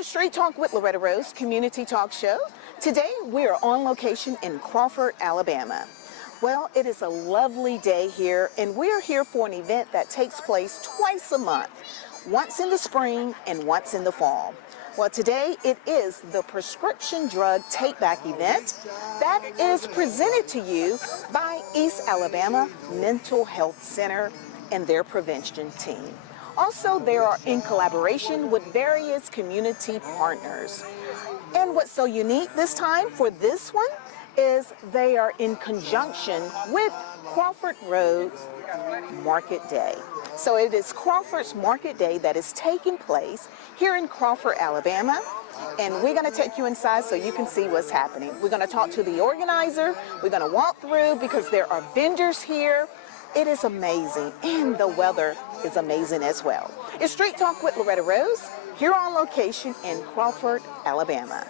to Straight Talk with Loretta Rose, Community Talk Show. Today we are on location in Crawford, Alabama. Well, it is a lovely day here, and we are here for an event that takes place twice a month, once in the spring and once in the fall. Well, today it is the Prescription Drug Take Back event that is presented to you by East Alabama Mental Health Center and their prevention team. Also, they are in collaboration with various community partners. And what's so unique this time for this one is they are in conjunction with Crawford Road Market Day. So it is Crawford's Market Day that is taking place here in Crawford, Alabama. And we're going to take you inside so you can see what's happening. We're going to talk to the organizer. We're going to walk through because there are vendors here. It is amazing, and the weather is amazing as well. It's Street Talk with Loretta Rose, here on location in Crawford, Alabama.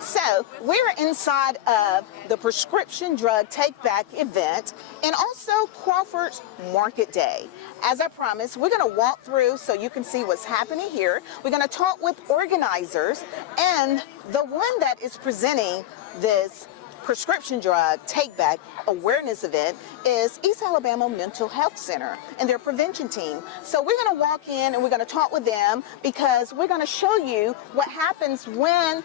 So we're inside of the Prescription Drug Take Back event and also Crawford's Market Day. As I promised, we're going to walk through so you can see what's happening here. We're going to talk with organizers, and the one that is presenting this Prescription Drug Take Back awareness event is East Alabama Mental Health Center and their prevention team. So we're going to walk in and we're going to talk with them because we're going to show you what happens when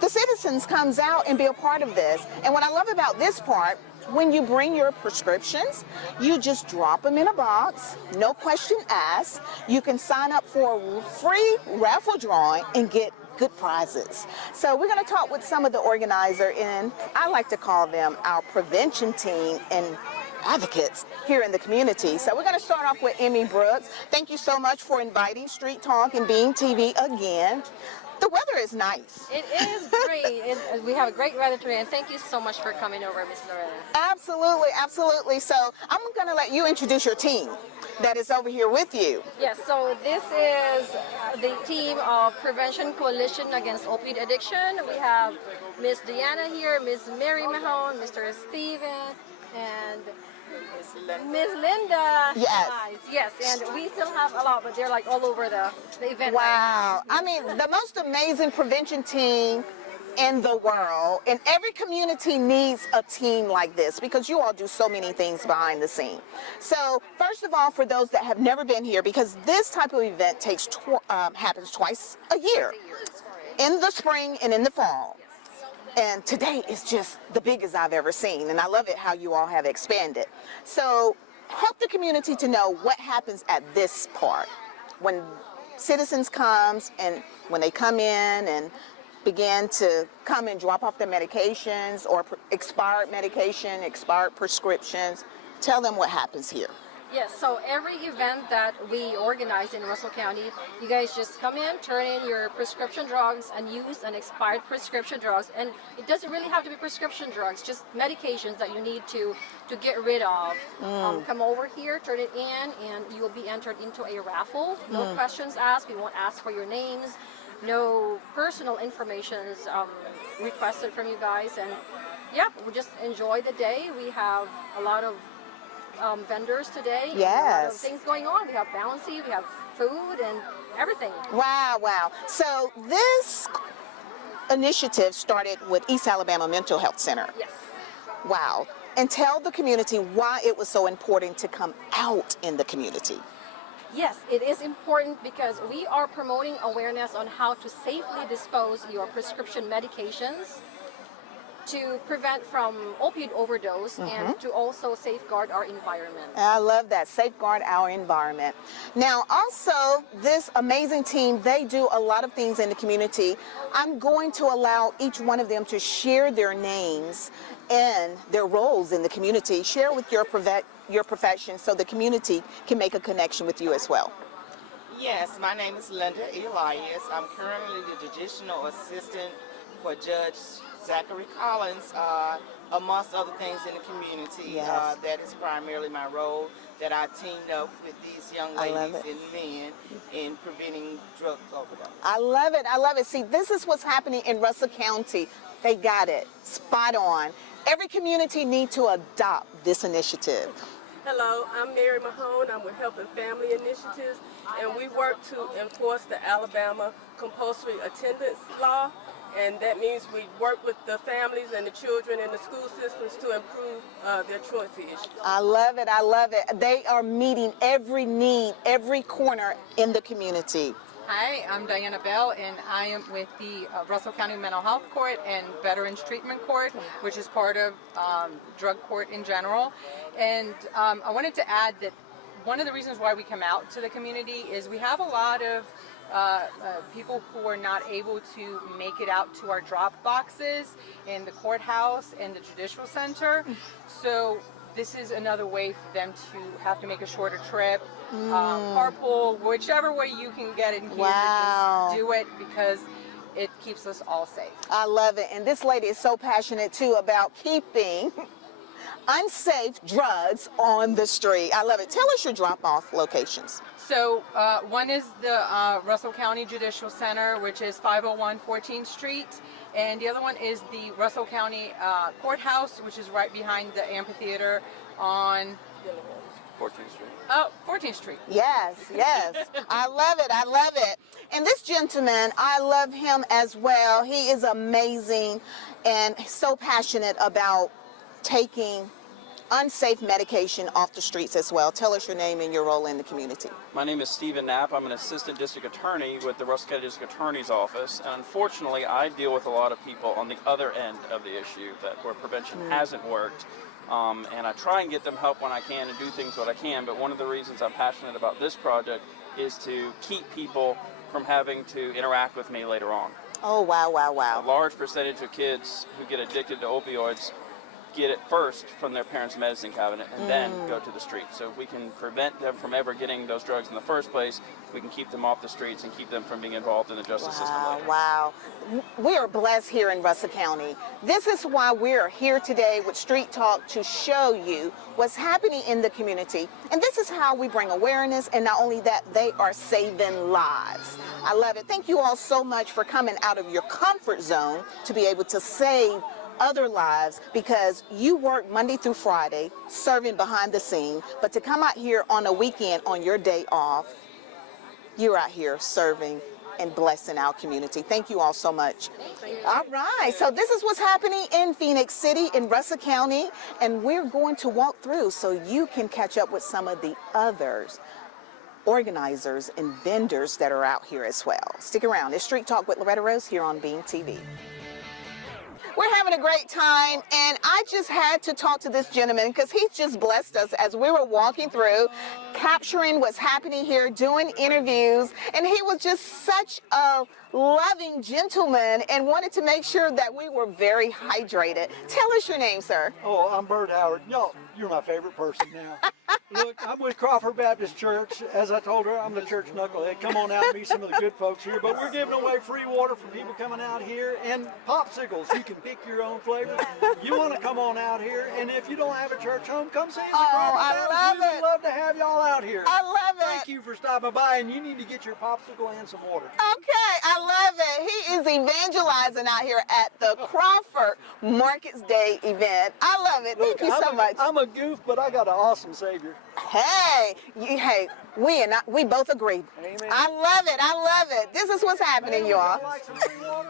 the citizens comes out and be a part of this. And what I love about this part, when you bring your prescriptions, you just drop them in a box, no question asked. You can sign up for a free raffle drawing and get good prizes. So we're going to talk with some of the organizer, and I like to call them our prevention team and advocates here in the community. So we're going to start off with Emmy Brooks. Thank you so much for inviting Street Talk and Being TV again. The weather is nice. It is great. We have a great weather today, and thank you so much for coming over, Miss Loretta. Absolutely, absolutely. So I'm going to let you introduce your team that is over here with you. Yes, so this is the team of Prevention Coalition Against Opioid Addiction. We have Miss Deanna here, Miss Mary Mahone, Mr. Steven, and Miss Linda. Yes. Yes, and we still have a lot, but they're like all over the event. Wow. I mean, the most amazing prevention team in the world, and every community needs a team like this because you all do so many things behind the scene. So first of all, for those that have never been here, because this type of event happens twice a year, in the spring and in the fall. And today is just the biggest I've ever seen, and I love it how you all have expanded. So help the community to know what happens at this part when citizens comes and when they come in and begin to come and drop off their medications or expired medication, expired prescriptions. Tell them what happens here. Yes, so every event that we organize in Russell County, you guys just come in, turn in your prescription drugs and use an expired prescription drugs. And it doesn't really have to be prescription drugs, just medications that you need to get rid of. Come over here, turn it in, and you will be entered into a raffle. No questions asked. We won't ask for your names. No personal information is requested from you guys. And yeah, we just enjoy the day. We have a lot of vendors today. Yes. A lot of things going on. We have bouncy, we have food and everything. Wow, wow. So this initiative started with East Alabama Mental Health Center. Yes. Wow. And tell the community why it was so important to come out in the community. Yes, it is important because we are promoting awareness on how to safely dispose your prescription medications to prevent from opioid overdose and to also safeguard our environment. I love that, safeguard our environment. Now also, this amazing team, they do a lot of things in the community. I'm going to allow each one of them to share their names and their roles in the community. Share with your profession so the community can make a connection with you as well. Yes, my name is Linda Elias. I'm currently the Judicial Assistant for Judge Zachary Collins, amongst other things in the community. Yes. That is primarily my role, that I teamed up with these young I love ladies it. and men in preventing drug overdose. I love it. I love it. See, this is what's happening in Russell County. They got it. Spot on. Every community needs to adopt this initiative. Hello, I'm Mary Mahone. I'm with Health and Family Initiatives, and we work to enforce the Alabama compulsory attendance law, and that means we work with the families and the children in the school systems to improve their truancy issues. I love it. I love it. They are meeting every need, every corner in the community. Hi, I'm Diana Bell, and I am with the Russell County Mental Health Court and Veterans Treatment Court, which is part of drug court in general. And I wanted to add that one of the reasons why we come out to the community is we have a lot of people who are not able to make it out to our drop boxes in the courthouse and the judicial center. So this is another way for them to have to make a shorter trip, carpool, whichever way you can get in here. Wow. Just do it because it keeps us all safe. I love it. And this lady is so passionate too about keeping unsafe drugs on the street. I love it. Tell us your drop-off locations. So one is the Russell County Judicial Center, which is 501 14th Street. And the other one is the Russell County Courthouse, which is right behind the amphitheater on 14th Street. Oh, 14th Street. Yes, yes. I love it. I love it. And this gentleman, I love him as well. He is amazing and so passionate about taking unsafe medication off the streets as well. Tell us your name and your role in the community. My name is Stephen Knapp. I'm an assistant district attorney with the Russell County District Attorney's Office. And unfortunately, I deal with a lot of people on the other end of the issue, where prevention hasn't worked. And I try and get them help when I can and do things what I can. But one of the reasons I'm passionate about this project is to keep people from having to interact with me later on. Oh, wow, wow, A wow. large percentage of kids who get addicted to opioids get it first from their parents' medicine cabinet and then go to the street. So if we can prevent them from ever getting those drugs in the first place, we can keep them off the streets and keep them from being involved in the justice system later. Wow. We are blessed here in Russell County. This is why we're here today with Street Talk, to show you what's happening in the community. And this is how we bring awareness, and not only that, they are saving lives. I love it. Thank you all so much for coming out of your comfort zone to be able to save other lives, because you work Monday through Friday serving behind the scene, but to come out here on a weekend on your day off, you're out here serving and blessing our community. Thank you all so much. All right, so this is what's happening in Phoenix City, in Russell County, and we're going to walk through so you can catch up with some of the others, organizers and vendors that are out here as well. Stick around. It's Street Talk with Loretta Rose here on Beam TV. We're having a great time, and I just had to talk to this gentleman because he's just blessed us as we were walking through, capturing what's happening here, doing interviews, and he was just such a loving gentleman and wanted to make sure that we were very hydrated. Tell us your name, sir. Oh, I'm Bert Howard. No, you're my favorite person now. Look, I'm with Crawford Baptist Church. As I told her, I'm the church knucklehead. Come on out and meet some of the good folks here. But we're giving away free water for people coming out here, and popsicles. You can pick your own flavor. You want to come on out here, and if you don't have a church home, come see us at Crawford I Baptist. love We it. would love to have y'all out here. I love it. Thank you for stopping by, and you need to get your popsicle and some water. Okay, I love it. He is evangelizing out here at the Crawford Markets Day event. I love it. Thank you so much. I'm a goof, but I got an awesome savior. Hey, we both agree. Amen. I love it. I love it. This is what's happening, y'all. Would you like some free water?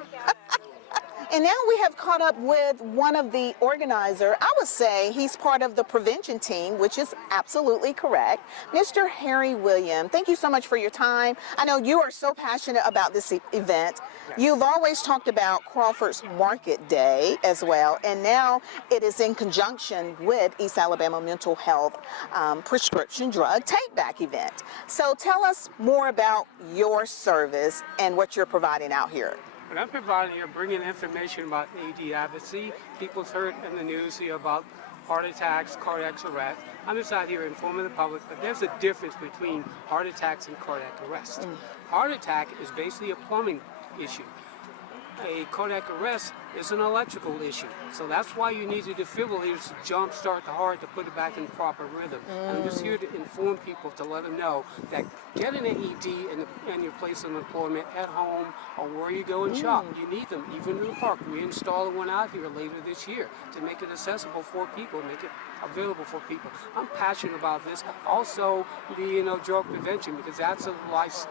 And now we have caught up with one of the organizer. I would say he's part of the prevention team, which is absolutely correct. Mr. Harry William, thank you so much for your time. I know you are so passionate about this event. You've always talked about Crawford's Market Day as well, and now it is in conjunction with East Alabama Mental Health prescription drug take-back event. So tell us more about your service and what you're providing out here. What I'm providing here, bringing information about AD advocacy. People's heard in the news here about heart attacks, cardiac arrest. I'm just out here informing the public that there's a difference between heart attacks and cardiac arrest. Heart attack is basically a plumbing issue. A cardiac arrest is an electrical issue. So that's why you need the defibrillators to jump start the heart to put it back in proper rhythm. I'm just here to inform people, to let them know that get an AED in your place of employment, at home, or where you go and shop. You need them, even in the park. We're installing one out here later this year to make it accessible for people, make it available for people. I'm passionate about this. Also, the drug prevention, because that's a life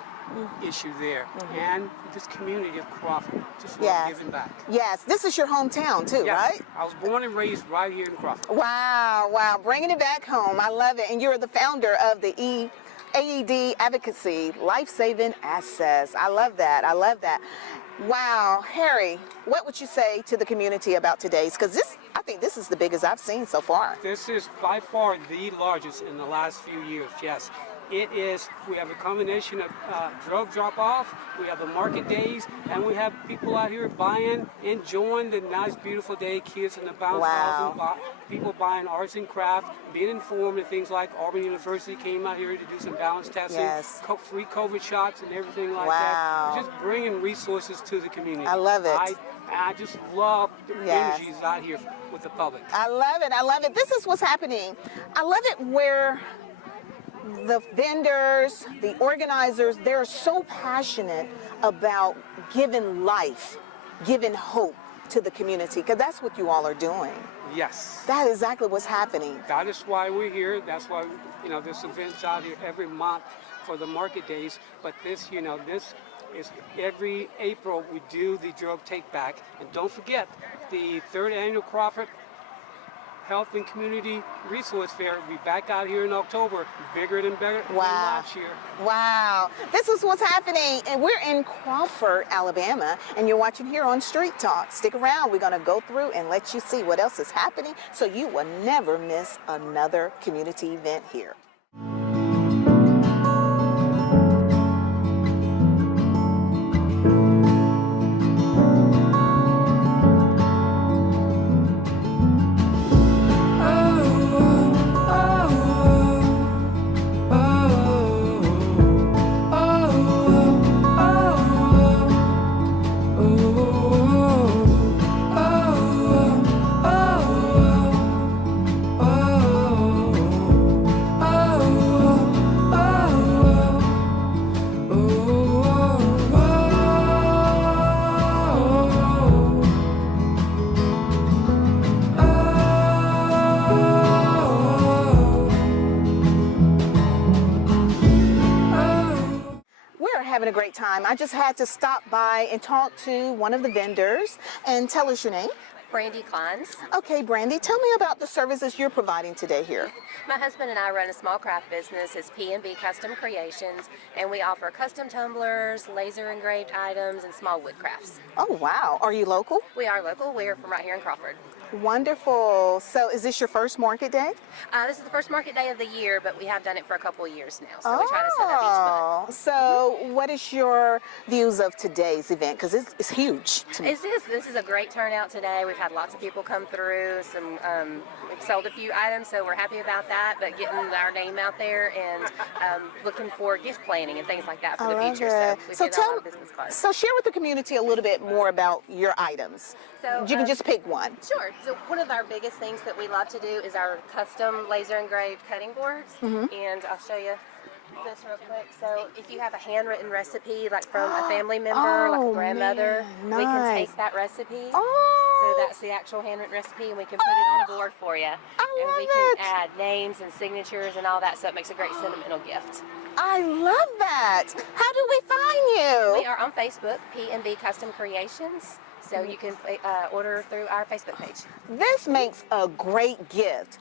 issue there, and this community of Crawford just love giving back. Yes, this is your hometown too, Yes, right? I was born and raised right here in Crawford. Wow, bringing it back home. I love it. And you're the founder of the AED Advocacy Life-Saving Access. I love that. Wow, Harry, what would you say to the community about today's? Because I think this is the biggest I've seen so far. This is by far the largest in the last few years, yes. It is, we have a combination of drug drop-off, we have the market days, and we have people out here buying, enjoying the nice, beautiful day, kids in the bounce house, and people buying arts and crafts, being informed, and things like Auburn University came out here to do some balance testing, free COVID shots and everything like that. Just bringing resources to the community. I love it. I just love the energies out here with the public. I love it. This is what's happening. I love it where the vendors, the organizers, they're so passionate about giving life, giving hope to the community, because that's what you all are doing. Yes. That is exactly what's happening. That is why we're here. That's why, this event's out here every month for the market days. But this is every April we do the drug take back. And don't forget, the 3rd annual Crawford Health and Community Resource Fair will be back out here in October, bigger than last year. Wow. This is what's happening. And we're in Crawford, Alabama, and you're watching here on Street Talk. Stick around. We're going to go through and let you see what else is happening so you will never miss another community event here. Having a great time. I just had to stop by and talk to one of the vendors. And tell us your name. Brandy Kleins. Okay, Brandy, tell me about the services you're providing today here. My husband and I run a small craft business. It's P&B Custom Creations, and we offer custom tumblers, laser engraved items, and small wood crafts. Oh, wow. Are you local? We are local. We are from right here in Crawford. Wonderful. So is this your first market day? This is the first market day of the year, but we have done it for a couple of years now. So we try to set up each month. So what is your views of today's event? Because it's huge to me. This is a great turnout today. We've had lots of people come through. We've sold a few items, so we're happy about that. But getting our name out there and looking for gift planning and things like that for the future. So we did a lot of business cards. So share with the community a little bit more about your items. So you can just pick one. Sure. So one of our biggest things that we love to do is our custom laser engraved cutting boards. And I'll show you this real quick. So if you have a handwritten recipe, like from a family member, like a grandmother, man, we can take that recipe. So that's the actual handwritten recipe, and we can put it on a board for you. And we can add names and signatures and all that, so it makes a great sentimental gift. I love that. How do we find you? We are on Facebook, P&B Custom Creations. So you can order through our Facebook page. This makes a great gift.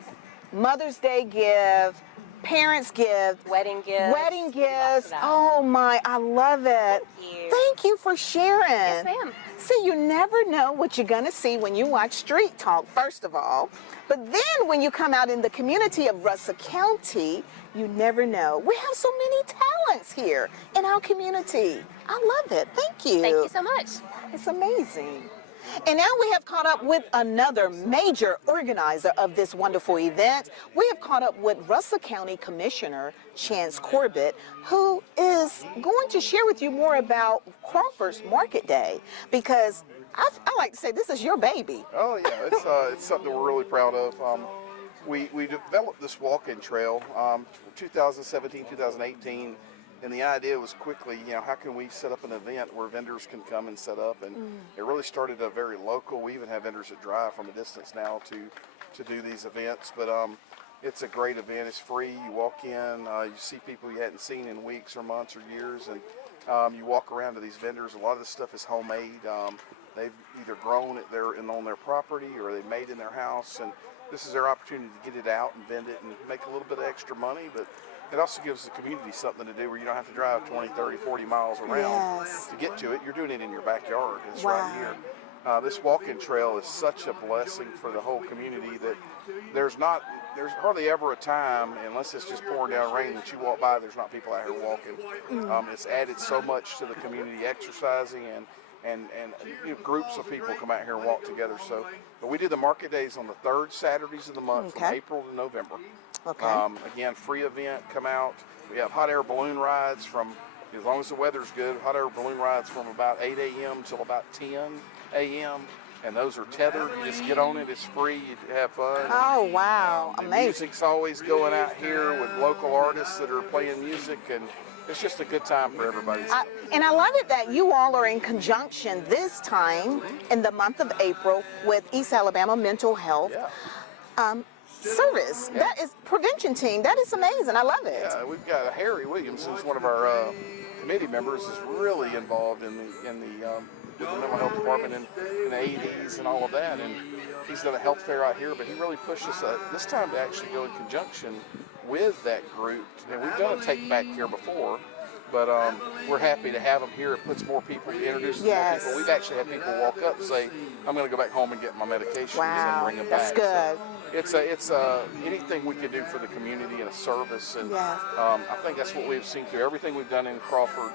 Mother's Day gift, parents gift, wedding gifts. Wedding gifts. Oh my, I love it. Thank you for sharing. Yes, ma'am. See, you never know what you're going to see when you watch Street Talk, first of all. But then when you come out in the community of Russell County, you never know. We have so many talents here in our community. I love it. Thank you. Thank you so much. It's amazing. And now we have caught up with another major organizer of this wonderful event. We have caught up with Russell County Commissioner Chance Corbett, who is going to share with you more about Crawford's Market Day, because I like to say this is your baby. Oh yeah, it's something we're really proud of. We developed this walk-in trail 2017, 2018. And the idea was quickly, how can we set up an event where vendors can come and set up? And it really started very local. We even have vendors that drive from a distance now to do these events. But it's a great event. It's free. You walk in, you see people you hadn't seen in weeks or months or years, and you walk around to these vendors. A lot of this stuff is homemade. They've either grown it there on their property, or they made in their house. And this is their opportunity to get it out and vend it and make a little bit of extra money. But it also gives the community something to do where you don't have to drive 20, 30, 40 miles around to get to it. You're doing it in your backyard. It's right here. This walk-in trail is such a blessing for the whole community that there's hardly ever a time, unless it's just pouring down rain, that you walk by, there's not people out here walking. It's added so much to the community exercising, and groups of people come out here and walk together. But we do the market days on the third Saturdays of the month from April to November. Again, free event, come out. We have hot air balloon rides from, as long as the weather's good, hot air balloon rides from about 8 a.m. till about 10 a.m. And those are tethered. You just get on it. It's free. You have fun. Oh, wow. Amazing. Music's always going out here with local artists that are playing music, and it's just a good time for everybody. And I love it that you all are in conjunction this time in the month of April with East Alabama Mental Health Service. That is prevention team. That is amazing. I love it. Yeah, we've got Harry Williams, who's one of our committee members, is really involved in the mental health department in the 80s and all of that. And he's done a health fair out here, but he really pushed us this time to actually go in conjunction with that group. And we've done a take back here before, but we're happy to have them here. It puts more people, introduces more people. We've actually had people walk up and say, I'm going to go back home and get my medications and bring them back. That's good. So it's anything we can do for the community and a service, and I think that's what we've seen through everything we've done in Crawford.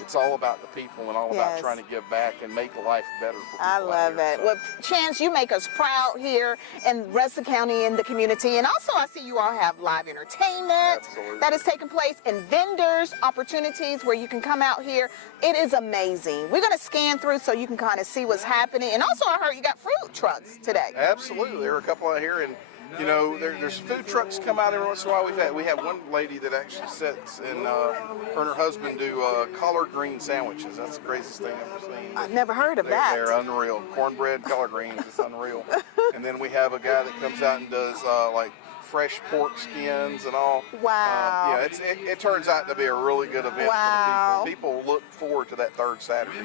It's all about the people and all about trying to give back and make life better for people. I love it. Well, Chance, you make us proud here in Russell County and the community. And also, I see you all have live entertainment that is taking place, and vendors, opportunities where you can come out here. It is amazing. We're going to scan through so you can kind of see what's happening. And also, I heard you got fruit trucks today. Absolutely. There are a couple out here, and there's food trucks come out every once in a while. We have one lady that actually sits and her and her husband do collard green sandwiches. That's the craziest thing I've ever seen. I've never heard of that. They're unreal. Cornbread, collard greens, it's unreal. And then we have a guy that comes out and does like fresh pork skins and all. Wow. It turns out to be a really good event for the people. People look forward to that third Saturday.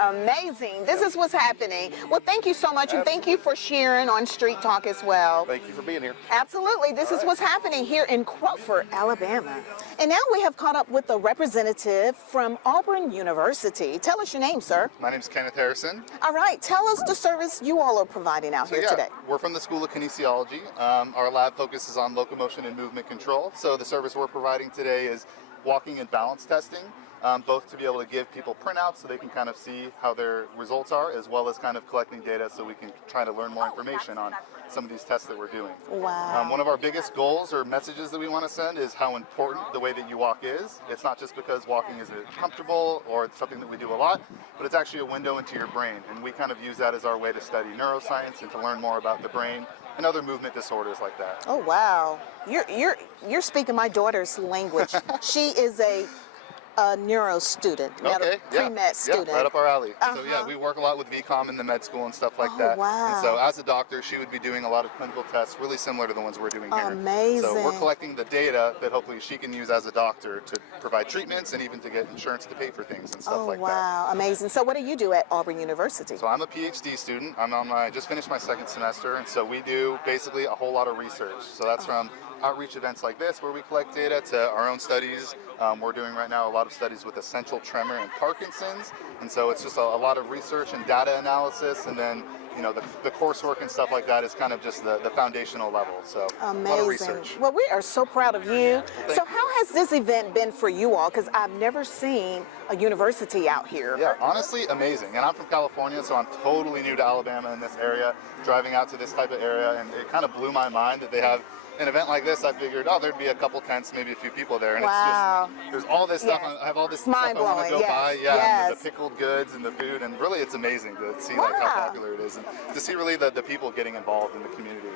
Amazing. This is what's happening. Well, thank you so much, and thank you for sharing on Street Talk as well. Thank you for being here. Absolutely. This is what's happening here in Crawford, Alabama. And now we have caught up with a representative from Auburn University. Tell us your name, sir. My name is Kenneth Harrison. All right. Tell us the service you all are providing out here today. We're from the School of Kinesiology. Our lab focuses on locomotion and movement control. So the service we're providing today is walking and balance testing, both to be able to give people printouts so they can kind of see how their results are, as well as kind of collecting data so we can try to learn more information on some of these tests that we're doing. Wow. One of our biggest goals or messages that we want to send is how important the way that you walk is. It's not just because walking is comfortable or it's something that we do a lot, but it's actually a window into your brain. And we kind of use that as our way to study neuroscience and to learn more about the brain and other movement disorders like that. Oh wow, you're speaking my daughter's language. She is a neuro student, pre-med student. Yeah, right up our alley. So yeah, we work a lot with VCOM in the med school and stuff like that. Wow. And so as a doctor, she would be doing a lot of clinical tests, really similar to the ones we're doing here. Amazing. So we're collecting the data that hopefully she can use as a doctor to provide treatments and even to get insurance to pay for things and stuff like that. Wow, amazing. So what do you do at Auburn University? So I'm a PhD student. I just finished my second semester, and so we do basically a whole lot of research. So that's from outreach events like this where we collect data to our own studies. We're doing right now a lot of studies with essential tremor and Parkinson's, and so it's just a lot of research and data analysis, and then the coursework and stuff like that is kind of just the foundational level. So a lot of research. Well, we are so proud of you. So how has this event been for you all? Because I've never seen a university out here. Yeah, honestly, amazing. And I'm from California, so I'm totally new to Alabama in this area, driving out to this type of area, and it kind of blew my mind that they have an event like this. I figured, there'd be a couple tents, maybe a few people there, and it's just, there's all this stuff. I have all this stuff I want to go buy, and the pickled goods and the food, and really it's amazing to see like how popular it is, and to see really the people getting involved in the community.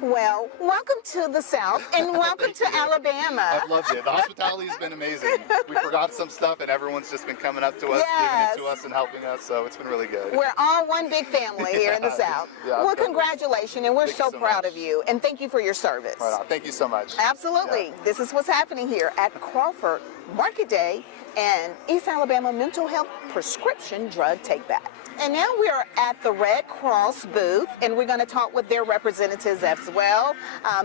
Well, welcome to the South, and welcome to Alabama. I've loved it. The hospitality has been amazing. We forgot some stuff, and everyone's just been coming up to us, giving it to us, and helping us, so it's been really good. We're all one big family here in the South. Well, congratulations, and we're so proud of you, and thank you for your service. Right on. Thank you so much. Absolutely. This is what's happening here at Crawford Market Day and East Alabama Mental Health Prescription Drug Take Back. And now we are at the Red Cross booth, and we're going to talk with their representatives as well.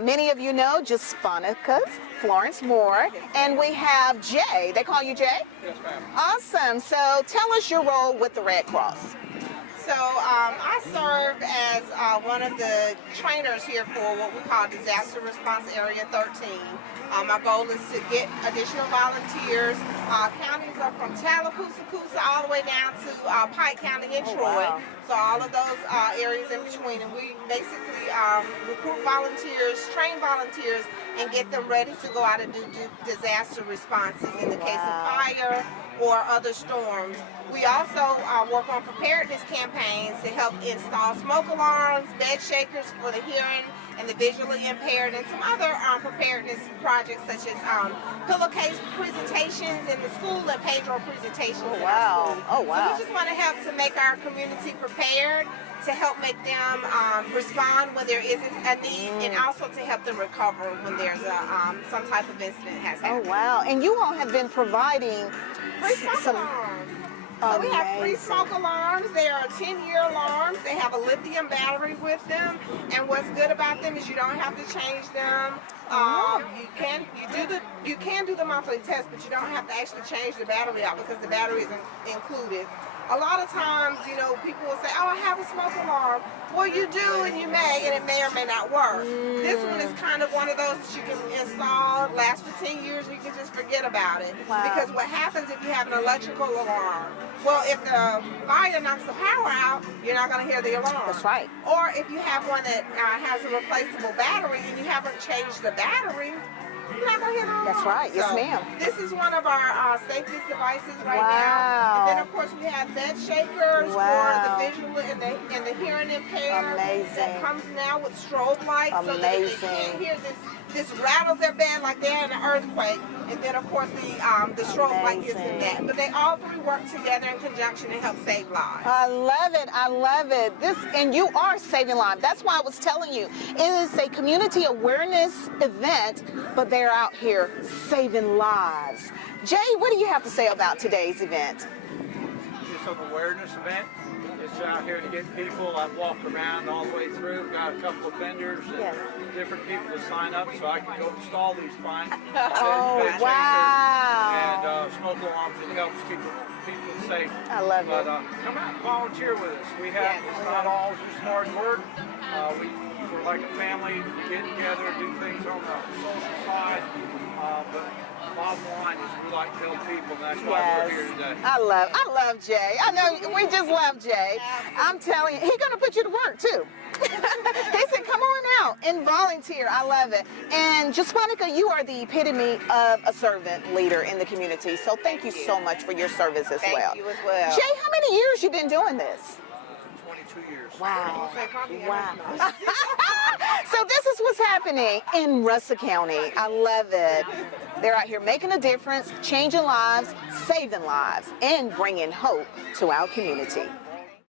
Many of you know Jasponica's Florence Moore, and we have Jay. They call you Jay? Yes, ma'am. Awesome. So tell us your role with the Red Cross. So I serve as one of the trainers here for what we call Disaster Response Area 13. My goal is to get additional volunteers. Counties are from Tallapoosa all the way down to Pike County and Troy. So all of those areas in between. And we basically recruit volunteers, train volunteers, and get them ready to go out and do disaster responses in the case of fire or other storms. We also work on preparedness campaigns to help install smoke alarms, bed shakers for the hearing and the visually impaired, and some other preparedness projects such as pillowcase presentations in the school and page-roll presentations in our school. Oh, wow. So we just want to help to make our community prepared, to help make them respond when there isn't a need, and also to help them recover when there's some type of incident has happened. Oh, wow. And you all have been providing some... So we have free smoke alarms. They are 10-year alarms. They have a lithium battery with them. And what's good about them is you don't have to change them. You can do the monthly test, but you don't have to actually change the battery out because the battery isn't included. A lot of times, people will say, oh, I have a smoke alarm. Well, you do, and you may, and it may or may not work. This one is kind of one of those that you can install, last for 10 years, and you can just forget about it. Because what happens if you have an electrical alarm? Well, if the fire knocks the power out, you're not going to hear the alarm. That's right. Or if you have one that has a replaceable battery and you haven't changed the battery, you're not going to hear the alarm. That's right. Yes, So, ma'am. This is one of our safest devices right now. And then, of course, we have bed shakers for the visual and the hearing impaired. Amazing. That comes now with strobe lights so that if they can't hear this rattles their bed like they're in an earthquake. And then, of course, the strobe light gives them that. But they all three work together in conjunction and help save lives. I love it. I love it. And you are saving lives. That's why I was telling you. It is a community awareness event, but they're out here saving lives. Jay, what do you have to say about today's event? It's an awareness event. It's out here to get people. I've walked around all the way through, got a couple of vendors and different people to sign up so I can go install these fine bed shakers and smoke alarms. It helps keep people safe. I love it. But come out and volunteer with us. We have, it's not all just hard work. We're like a family. We get together, do things on the social side. But bottom line is we like to help people, and that's why we're here today. I love Jay. I know we just love Jay. I'm telling you, he's gonna put you to work too. He said, come on out and volunteer. I love it. And Jasponica, you are the epitome of a servant leader in the community. So thank you so much for your service as well. Thank you as well. Jay, how many years you been doing this? 22 years. Wow. Wow. So this is what's happening in Russell County. I love it. They're out here making a difference, changing lives, saving lives, and bringing hope to our community.